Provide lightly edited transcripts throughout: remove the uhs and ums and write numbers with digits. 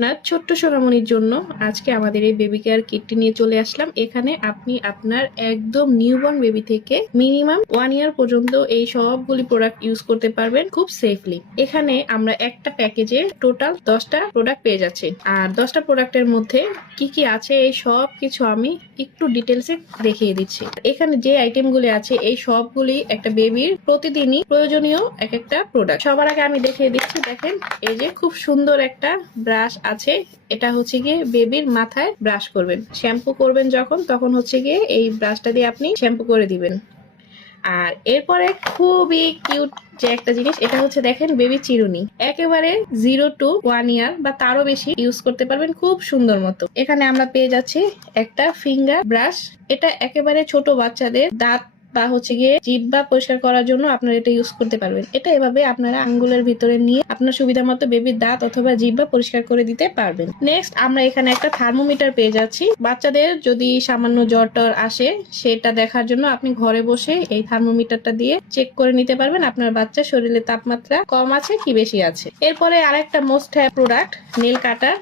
আপনার ছোট্ট সোনামণির জন্য আজকে আমাদের এই বেবি কেয়ার কিটটি নিয়ে চলে আসলাম। এখানে আপনি আপনার একদম নিউবর্ন বেবি থেকে মিনিমাম 1 ইয়ার পর্যন্ত এই সবগুলি প্রোডাক্ট ইউজ করতে পারবেন খুব সেফলি। এখানে আমরা একটা প্যাকেজে টোটাল 10টা প্রোডাক্ট পেয়ে যাচ্ছি। আর 10টা প্রোডাক্টের মধ্যে কি কি আছে এই সব কিছু আমি একটু ডিটেলসে দেখিয়ে দিচ্ছি। এখানে যে আইটেমগুলি আছে এই সবগুলি একটা বেবির প্রতিদিনই প্রয়োজনীয় এক একটা প্রোডাক্ট। সবার আগে আমি দেখিয়ে দিচ্ছি, দেখেন এই যে খুব সুন্দর একটা ব্রাশ আছে। এটা হচ্ছে গিয়ে বেবির মাথায় ব্রাশ করবেন, শ্যাম্পু করবেন যখন, তখন হচ্ছে গিয়ে এই ব্রাশটা দিয়ে আপনি শ্যাম্পু করে দিবেন। আর এরপরে খুবই কিউট যে একটা জিনিস, এটা হচ্ছে দেখেন বেবি চিরুনি। একেবারে 0 to 1 ইয়ার বা তারও বেশি ইউজ করতে পারবেন খুব সুন্দর মতো। এখানে আমরা পেয়ে যাচ্ছি একটা ফিঙ্গার ব্রাশ। এটা একেবারে ছোট বাচ্চাদের দাঁত বা হচ্ছে গিয়ে জিহ্বা পরিষ্কার করার জন্য আপনারা এটা ইউজ করতে পারবেন। এটা এভাবে আপনারা আঙ্গুলের ভিতরে নিয়ে আপনার সুবিধা মতো বেবির দাঁত অথবা জিহ্বা পরিষ্কার করে দিতে পারবেন। নেক্সট আমরা এখানে একটা থার্মোমিটার পেয়ে যাচ্ছি। বাচ্চাদের যদি সামান্য জ্বর টর আসে সেটা দেখার জন্য আপনি ঘরে বসে এই থার্মোমিটারটা দিয়ে চেক করে নিতে পারবেন আপনার বাচ্চার শরীরে তাপমাত্রা কম আছে কি বেশি আছে। এরপরে আরেকটা মোস্ট প্রোডাক্ট, নেল কাটার।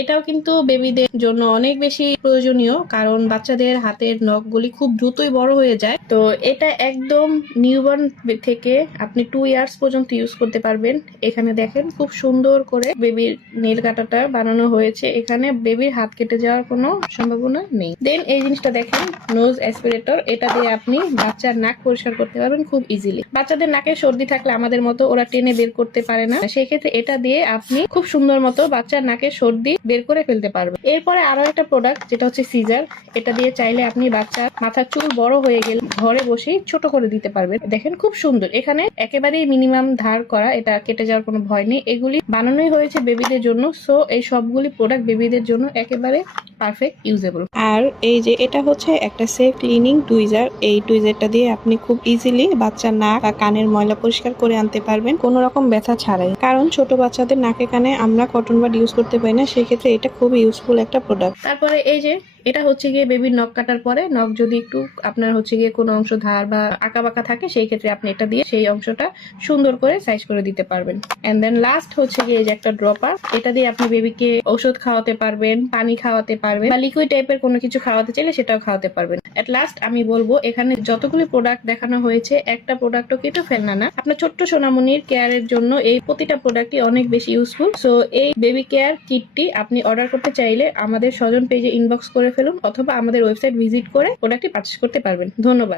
এটাও কিন্তু বেবিদের জন্য অনেক বেশি প্রয়োজনীয়, কারণ বাচ্চাদের হাতের নখগুলি খুব দ্রুতই বড় হয়ে যায়। তো এটা একদম নিউবর্ন থেকে আপনি 2 ইয়ার্স পর্যন্ত ইউজ করতে পারবেন। এখানে দেখেন খুব সুন্দর করে বেবির নেল কাটাটা বানানো হয়েছে। এখানে বেবির হাত কেটে যাওয়ার কোনো সম্ভাবনা নেই। দেন এই জিনিসটা দেখেন, নোজ অ্যাসপিরেটর। এটা দিয়ে আপনি বাচ্চার নাক পরিষ্কার করতে পারবেন খুব ইজিলি। বাচ্চাদের নাকে সর্দি থাকলে আমাদের মতো ওরা টেনে বের করতে পারে না, সেই ক্ষেত্রে এটা দিয়ে আপনি খুব সুন্দর মতো বাচ্চার নাকে সর্দি বের করে ফেলতে পারবেন। এরপরে আরো একটা প্রোডাক্ট যেটা হচ্ছে সিজার। এটা দিয়ে চাইলে আপনি বাচ্চার মাথার চুল বড় হয়ে গেলে ঘরে বসেই ছোট করে দিতে পারবেন। দেখেন খুব সুন্দর, এখানে একেবারেই মিনিমাম ধার করা, এটা কেটে যাওয়ার কোনো ভয় নেই। এগুলি বানানোই হয়েছে বেবিদের জন্য, সো এই সবগুলি প্রোডাক্ট বেবিদের জন্য একেবারে পারফেক্ট ইউজেবল। আর এই যে এটা হচ্ছে একটা সেফ ক্লিনিং টুইজার। এই টুইজারটা দিয়ে আপনি খুব ইজিলি বাচ্চার নাক বা কানের ময়লা পরিষ্কার করে আনতে পারবেন কোনো রকম ব্যথা ছাড়াই। কারণ ছোট বাচ্চাদের নাকে কানে আমরা কটন বাড ইউজ করতে পারি না, সেক্ষেত্রে এটা খুব ইউজফুল একটা প্রোডাক্ট। তারপরে এই যে এটা হচ্ছে গিয়ে বেবির নখ কাটার পরে নখ যদি একটু আপনার হচ্ছে গিয়ে কোনো অংশ ধার বা আঁকা বাঁকা থাকে, সেই ক্ষেত্রে আপনি এটা দিয়ে সেই অংশটা সুন্দর করে সাইজ করে দিতে পারবেন। এন্ড দেন লাস্ট হচ্ছে গিয়ে যে একটা ড্রপার। এটা দিয়ে আপনি বেবিকে ঔষধ খাওয়াতে পারবেন, পানি খাওয়াতে পারবেন, বা লিকুইড টাইপের কোনো কিছু খাওয়াতে চাইলে সেটাও খাওয়াতে পারবেন। এট লাস্ট আমি বলবো এখানে যতগুলি প্রোডাক্ট দেখানো হয়েছে একটা প্রোডাক্টও কেটে ফেলনা না। আপনার ছোট্ট সোনামণির কেয়ারের জন্য এই প্রতিটা প্রোডাক্টই অনেক বেশি ইউজফুল। সো এই বেবি কেয়ার কিটটি আপনি অর্ডার করতে চাইলে আমাদের স্বজন পেজে ইনবক্স করে ফেলুন, অথবা আমাদের ওয়েবসাইট ভিজিট করে প্রোডাক্টটি পারচেজ করতে পারবেন। ধন্যবাদ।